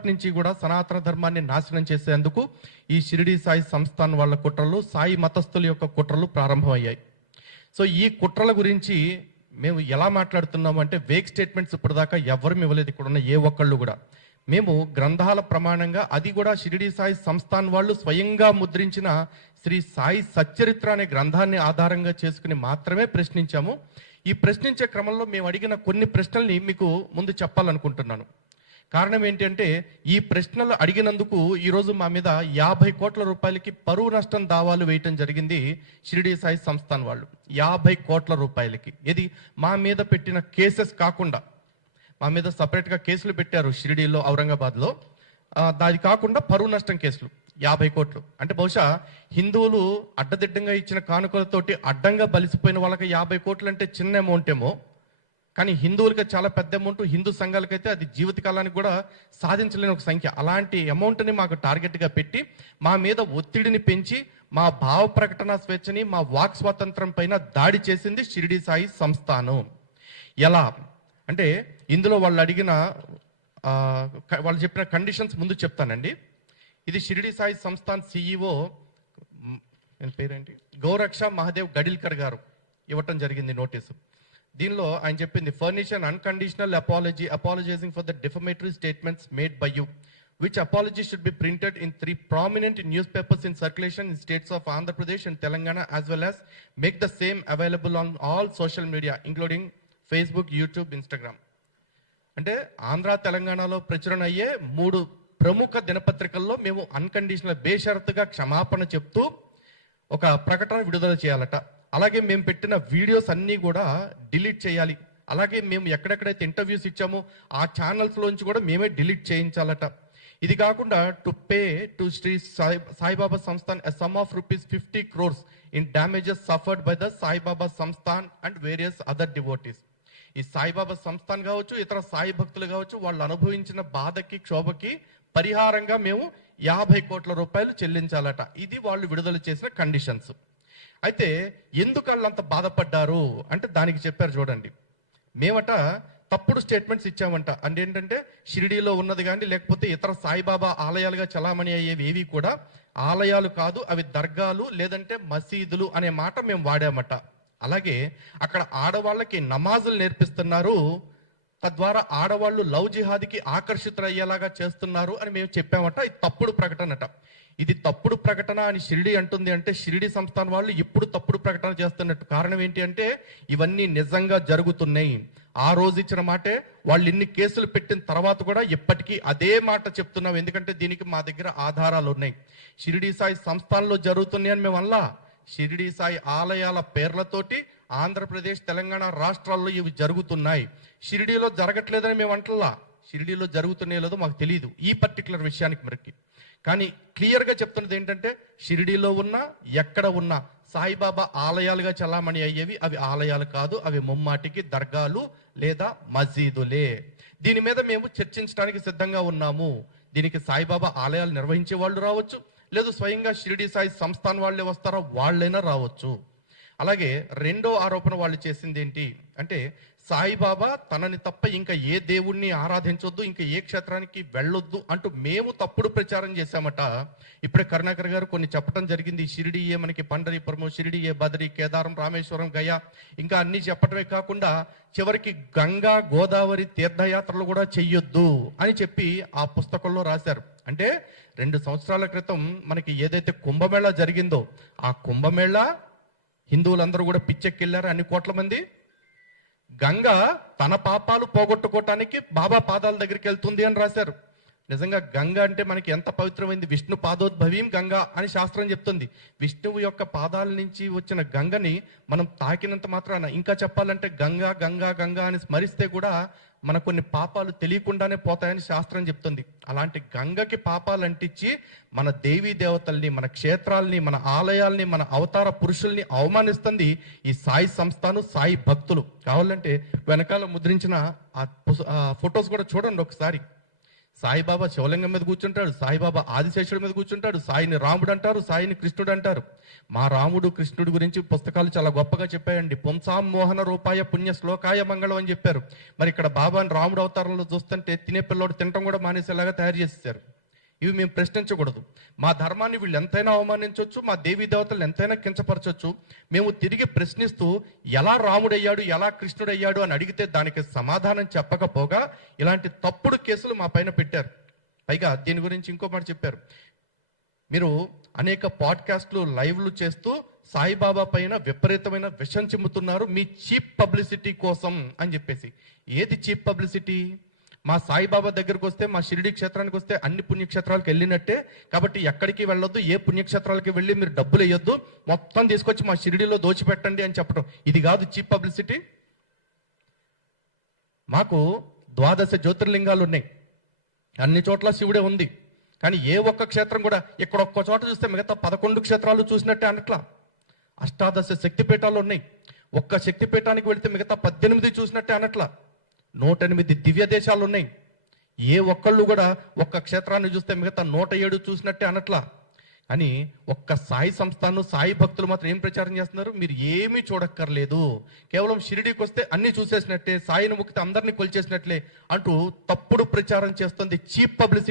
ఎప్పటి నుంచి కూడా సనాతన ధర్మాన్ని నాశనం చేసేందుకు ఈ షిరిడి సాయి సంస్థాన్ వాళ్ళ కుట్రలు, సాయి మతస్థుల యొక్క కుట్రలు ప్రారంభమయ్యాయి. సో ఈ కుట్రల గురించి మేము ఎలా మాట్లాడుతున్నాము అంటే, వేక్ స్టేట్మెంట్స్ ఇప్పటిదాకా ఎవరు ఇవ్వలేదు, ఇక్కడ ఉన్న ఏ ఒక్కళ్ళు కూడా. మేము గ్రంథాల ప్రమాణంగా, అది కూడా షిరిడి సాయి సంస్థాన్ వాళ్ళు స్వయంగా ముద్రించిన శ్రీ సాయి సచ్చరిత్ర అనే గ్రంథాన్ని ఆధారంగా చేసుకుని మాత్రమే ప్రశ్నించాము. ఈ ప్రశ్నించే క్రమంలో మేము అడిగిన కొన్ని ప్రశ్నల్ని మీకు ముందు చెప్పాలనుకుంటున్నాను. కారణం ఏంటంటే, ఈ ప్రశ్నలు అడిగినందుకు ఈరోజు మా మీద 50 కోట్ల రూపాయలకి పరువు నష్టం దావాలు వేయటం జరిగింది షిరిడి సాయి సంస్థాన్ వాళ్ళు. 50 కోట్ల రూపాయలకి. ఇది మా మీద పెట్టిన కేసెస్ కాకుండా, మా మీద సపరేట్గా కేసులు పెట్టారు షిరిడీలో, ఔరంగాబాద్లో. దాని కాకుండా పరువు నష్టం కేసులు 50 కోట్లు. అంటే బహుశా హిందువులు అడ్డదిడ్డంగా ఇచ్చిన కానుకలతోటి అడ్డంగా బలిసిపోయిన వాళ్ళకి 50 కోట్లు అంటే చిన్న అమౌంట్ ఏమో, కానీ హిందువులకి చాలా పెద్ద అమౌంట్. హిందూ సంఘాలకైతే అది జీవితకాలానికి కూడా సాధించలేని ఒక సంఖ్య. అలాంటి అమౌంట్ని మాకు టార్గెట్గా పెట్టి మా మీద ఒత్తిడిని పెంచి మా భావ ప్రకటన స్వేచ్ఛని, మా వాక్ స్వాతంత్రం పైన దాడి చేసింది షిరిడి సాయి సంస్థానం. ఎలా అంటే, ఇందులో వాళ్ళు అడిగిన వాళ్ళు చెప్పిన కండిషన్స్ ముందు చెప్తానండి. ఇది షిరిడి సాయి సంస్థాన్ సిఇఓ పేరేంటి, గౌరక్ష మహాదేవ్ గడిల్కర్ గారు ఇవ్వటం జరిగింది నోటీసు. దీనిలో ఆయన చెప్పింది, furnish an unconditional apology apologising for the defamatory statements made by you, which apology should be printed in 3 prominent newspapers in circulation in states of Andhra Pradesh and Telangana, as well as make the same available on all social media including Facebook, YouTube, Instagram. అంటే ఆంధ్ర తెలంగాణలో ప్రచురణ అయ్యే 3 ప్రముఖ దినపత్రికల్లో మేము unconditional బేషరతుగా క్షమాపణ చెప్తూ ఒక ప్రకటన విడుదల చేయాలట. అలాగే మేము పెట్టిన వీడియోస్ అన్నీ కూడా డిలీట్ చేయాలి. అలాగే మేము ఎక్కడెక్కడైతే ఇంటర్వ్యూస్ ఇచ్చామో ఆ ఛానల్స్లోంచి కూడా మేమే డిలీట్ చేయించాలట. ఇది కాకుండా to pay to Shri Saibaba Sansthan a sum of rupees 50 crores in damages suffered by the Saibaba Samsthan and various other devotees. ఈ సాయిబాబా సంస్థాన్ కావచ్చు, ఇతర సాయి భక్తులు కావచ్చు, వాళ్ళు అనుభవించిన బాధకి, క్షోభకి పరిహారంగా మేము 50 కోట్ల రూపాయలు చెల్లించాలట. ఇది వాళ్ళు విడుదల చేసిన కండిషన్స్. అయితే ఎందుకు వాళ్ళంత బాధపడ్డారు అంటే దానికి చెప్పారు చూడండి. మేమట తప్పుడు స్టేట్మెంట్స్ ఇచ్చామంట. అంటే ఏంటంటే, షిరిడీలో ఉన్నది కానీ లేకపోతే ఇతర సాయిబాబా ఆలయాలుగా చలామణి అయ్యేవి ఏవి కూడా ఆలయాలు కాదు, అవి దర్గాలు లేదంటే మసీదులు అనే మాట మేము వాడామట. అలాగే అక్కడ ఆడవాళ్ళకి నమాజులు నేర్పిస్తున్నారు, తద్వారా ఆడవాళ్ళు లవ్ జిహాద్కి ఆకర్షితులయ్యేలాగా చేస్తున్నారు అని మేము చెప్పామట. ఇది తప్పుడు ప్రకటనట. ఇది తప్పుడు ప్రకటన అని షిరిడి అంటుంది అంటే, షిరిడి సంస్థాన్ వాళ్ళు ఇప్పుడు తప్పుడు ప్రకటన చేస్తున్నట్టు. కారణం ఏంటి అంటే, ఇవన్నీ నిజంగా జరుగుతున్నాయి. ఆ రోజు ఇచ్చిన మాటే వాళ్ళు ఇన్ని కేసులు పెట్టిన తర్వాత కూడా ఇప్పటికీ అదే మాట చెప్తున్నాం. ఎందుకంటే దీనికి మా దగ్గర ఆధారాలు ఉన్నాయి. షిరిడి సాయి సంస్థాన్లో జరుగుతున్నాయి అని మేము అలా, షిరిడి సాయి ఆలయాల పేర్లతోటి ఆంధ్రప్రదేశ్, తెలంగాణ రాష్ట్రాల్లో ఇవి జరుగుతున్నాయి. షిరిడీలో జరగట్లేదని మేము అంటలా. షిరిడీలో జరుగుతున్నాయో లేదో మాకు తెలియదు ఈ పర్టికులర్ విషయానికి మరికి. కానీ క్లియర్గా చెప్తున్నది ఏంటంటే, షిరిడీలో ఉన్నా ఎక్కడ ఉన్నా సాయిబాబా ఆలయాలుగా చలామణి అయ్యేవి అవి ఆలయాలు కాదు, అవి ముమ్మాటికి దర్గాలు లేదా మసీదులే. దీని మీద మేము చర్చించడానికి సిద్ధంగా ఉన్నాము. దీనికి సాయిబాబా ఆలయాలు నిర్వహించే వాళ్ళు రావచ్చు, లేదు స్వయంగా షిరిడి సాయి సంస్థాన్ వాళ్ళే వస్తారో వాళ్ళైనా రావచ్చు. అలాగే రెండో ఆరోపణ వాళ్ళు చేసింది ఏంటి అంటే, సాయిబాబా తనని తప్ప ఇంకా ఏ దేవుణ్ణి ఆరాధించొద్దు, ఇంకా ఏ క్షేత్రానికి వెళ్ళొద్దు అంటూ మేము తప్పుడు ప్రచారం చేశామట. ఇప్పుడే కరుణాకర్ గారు కొన్ని చెప్పడం జరిగింది. షిరిడియే మనకి పండరీపురము, షిరిడియే బదరి, కేదారం, రామేశ్వరం, గయా, ఇంకా అన్ని చెప్పడమే కాకుండా చివరికి గంగా, గోదావరి తీర్థయాత్రలు కూడా చెయ్యొద్దు అని చెప్పి ఆ పుస్తకంలో రాశారు. అంటే 2 సంవత్సరాల క్రితం మనకి ఏదైతే కుంభమేళా జరిగిందో, ఆ కుంభమేళా హిందువులందరూ కూడా పిచ్చెక్కెళ్ళారు, అన్ని కోట్ల మంది. గంగ తన పాపాలు పోగొట్టుకోవటానికి బాబా పాదాల దగ్గరికి వెళ్తుంది అని రాశారు. నిజంగా గంగ అంటే మనకి ఎంత పవిత్రమైంది. విష్ణు పాదోద్భవీం గంగా అని శాస్త్రం చెప్తుంది. విష్ణువు యొక్క పాదాల నుంచి వచ్చిన గంగని మనం తాకినంత మాత్రాన, ఇంకా చెప్పాలంటే గంగా గంగా గంగా అని స్మరిస్తే కూడా మన కొన్ని పాపాలు తెలియకుండానే పోతాయని శాస్త్రం చెప్తుంది. అలాంటి గంగకి పాపాలు అంటించి మన దేవీ దేవతల్ని, మన క్షేత్రాలని, మన ఆలయాల్ని, మన అవతార పురుషుల్ని అవమానిస్తుంది ఈ సాయి సంస్థాను, సాయి భక్తులు. కావాలంటే వెనకాల ముద్రించిన ఆ ఫొటోస్ కూడా చూడండి ఒకసారి. సాయిబాబా శివలింగం మీద కూర్చుంటాడు, సాయిబాబా ఆదిశేషుడి మీద కూర్చుంటాడు, సాయిని రాముడు అంటారు, సాయిని కృష్ణుడు అంటారు. మా రాముడు కృష్ణుడి గురించి పుస్తకాలు చాలా గొప్పగా చెప్పాయండి. పుంసాం మోహన రూపాయ పుణ్య శ్లోకాయ మంగళం అని చెప్పారు. మరి ఇక్కడ బాబాని రాముడు అవతారంలో చూస్తుంటే తినే పిల్లోడు తినటం కూడా మానేసేలాగా తయారు చేసేసారు. ఇవి మేము ప్రశ్నించకూడదు. మా ధర్మాన్ని వీళ్ళు ఎంతైనా అవమానించవచ్చు, మా దేవీ దేవతలను ఎంతైనా కించపరచవచ్చు. మేము తిరిగి ప్రశ్నిస్తూ ఎలా రాముడయ్యాడు, ఎలా కృష్ణుడయ్యాడు అని అడిగితే దానికి సమాధానం చెప్పకపోగా ఇలాంటి తప్పుడు కేసులు మా పైన పెట్టారు. పైగా దీని గురించి ఇంకో మాట చెప్పారు. మీరు అనేక పాడ్కాస్ట్లు లైవ్లు చేస్తూ సాయిబాబా పైన విపరీతమైన విషం చిమ్ముతున్నారు మీ చీప్ పబ్లిసిటీ కోసం అని చెప్పేసి. ఏది చీప్ పబ్లిసిటీ? మా సాయిబాబా దగ్గరకు వస్తే, మా షిరిడి క్షేత్రానికి వస్తే అన్ని పుణ్యక్షేత్రాలకు వెళ్ళినట్టే, కాబట్టి ఎక్కడికి వెళ్ళొద్దు, ఏ పుణ్యక్షేత్రాలకి వెళ్ళి మీరు డబ్బులు వేయొద్దు, మొత్తం తీసుకొచ్చి మా షిరిడిలో దోచిపెట్టండి అని చెప్పడం. ఇది కాదు చీప్ పబ్లిసిటీ. మాకు 12 జ్యోతిర్లింగాలు ఉన్నాయి, అన్ని చోట్ల శివుడే ఉంది. కానీ ఏ ఒక్క క్షేత్రం కూడా ఇక్కడ ఒక్క చోట చూస్తే మిగతా 11 క్షేత్రాలు చూసినట్టే అనట్లా. 18 శక్తిపీఠాలు ఉన్నాయి, ఒక్క శక్తిపీఠానికి వెళితే మిగతా 18 చూసినట్టే అనట్లా. 108 దివ్య దేశాలు ఉన్నాయి, ఏ ఒక్కళ్ళు కూడా ఒక్క క్షేత్రాన్ని చూస్తే మిగతా 107 చూసినట్టే అనట్లా. అని ఒక్క సాయి సంస్థానం, సాయి భక్తులు మాత్రం ఏం ప్రచారం చేస్తున్నారు? మీరు ఏమీ చూడక్కర్లేదు, కేవలం షిరిడీకి వస్తే అన్ని చూసేసినట్టే, సాయిని ముక్తి అందరినీ కొలిచేసినట్లే అంటూ తప్పుడు ప్రచారం చేస్తుంది. Cheap publicity